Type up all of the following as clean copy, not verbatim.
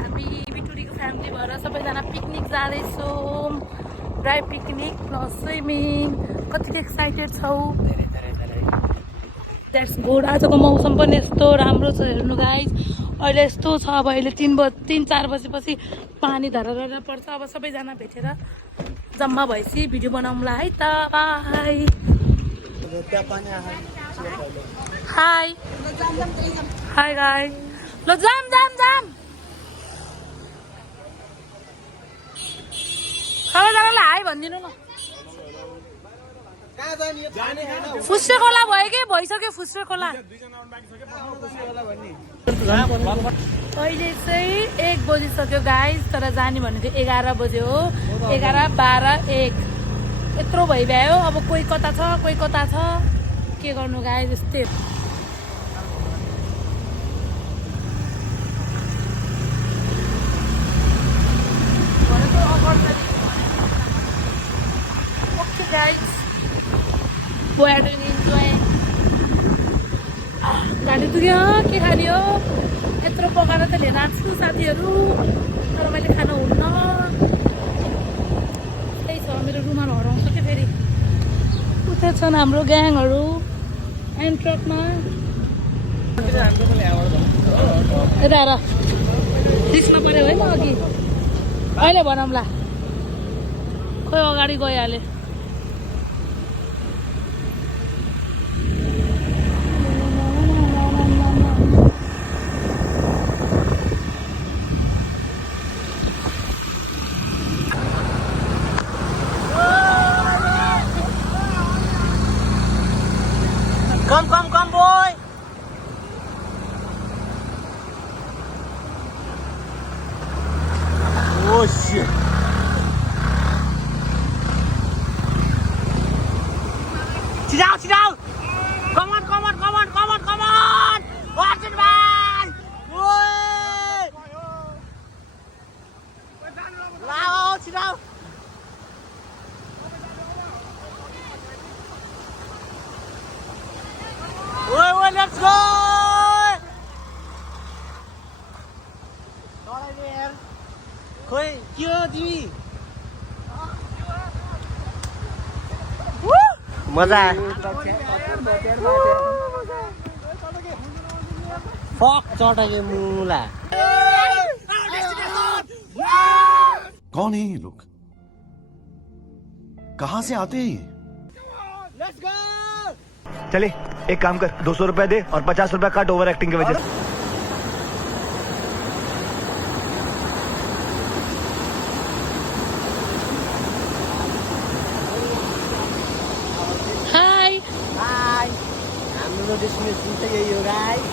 हामी बिटुरीको फ्यामिली भएर सबैजना पिकनिक जाँदैछौँ। Dry picnic plus swimming. कति एक्साइटेड छौ? That's good. आजको मौसम पनि यस्तो राम्रो छ हेर्नु गाइज। अहिले यस्तो छ, अब अहिले 3-4 बजेपछि पानी धरधर पर्छ। अब सबैजना भेटेर जम्मा भएपछि भिडियो बनाउँला है त। बाई। High hi guys. ल जाम जाम जाम। सबैजनालाई हाई भनिदिनु न। फुस्रे खोला भयो कि भइसक्यो? फुस्रे खोला अहिले चाहिँ 1 बजिसक्यो गाइज, तर जाने भनेको 11 बज्यो हो। 11, 12, 1 यत्रो भइभ्यायो। अब कोही कता छ कोही कता छ, के गर्नु गाइज यस्तै। Guys, we are doing enjoying. गाडी दुख्यो के खाने हो? यत्रो पकाएर त लिएर आएको छु साथीहरू, तर मैले खानु हुन्न। त्यही छ, मेरो रुमाल हराउँछ कि फेरि। उता छन् हाम्रो ग्याङहरू एन्ट्रकमा। यता र रिस्कमा पऱ्यो है म अघि। अहिले भनौँला, खोइ अगाडि गइहाले। Come, boy! Oh, shit. Sit down! Come on! Watch it, man! Oi! Lao, sit down! Oi, let's go! खोइ के हो तिमी? मजा फक चढ्यो मुला। कौन है ये लोग? कहां से आते हैं ये? चले एक काम कर, 200 रुपए दे और 50 रुपए कट ओवर एक्टिंग की वजह से। हाई हाई, हाम्रो डेस्टिनेसन चाहिँ यही हो गाइस।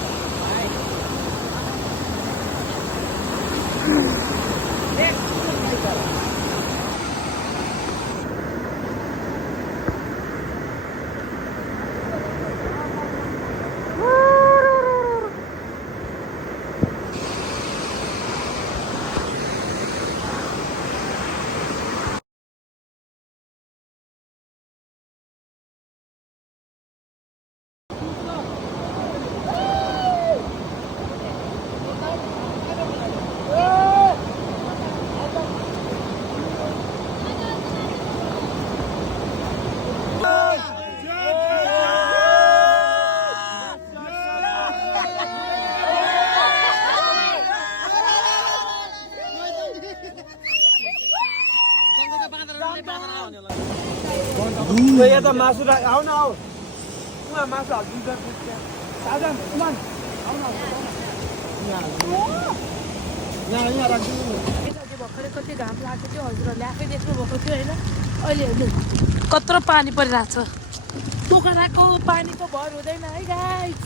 ये तो मासु आऊ न आऊ उहाँ मासु हाल्दिन्छ साजन उमान आऊ न यहाँ राख्दिनु। भर्खरै कति घाम लागेको थियो, हजुरहरूले आफै देख्नु भएको थियो होइन। अहिले हेर्नु कत्रो पानी परिरहेको छ। पोखराको पानीको भर हुँदैन है गाइस।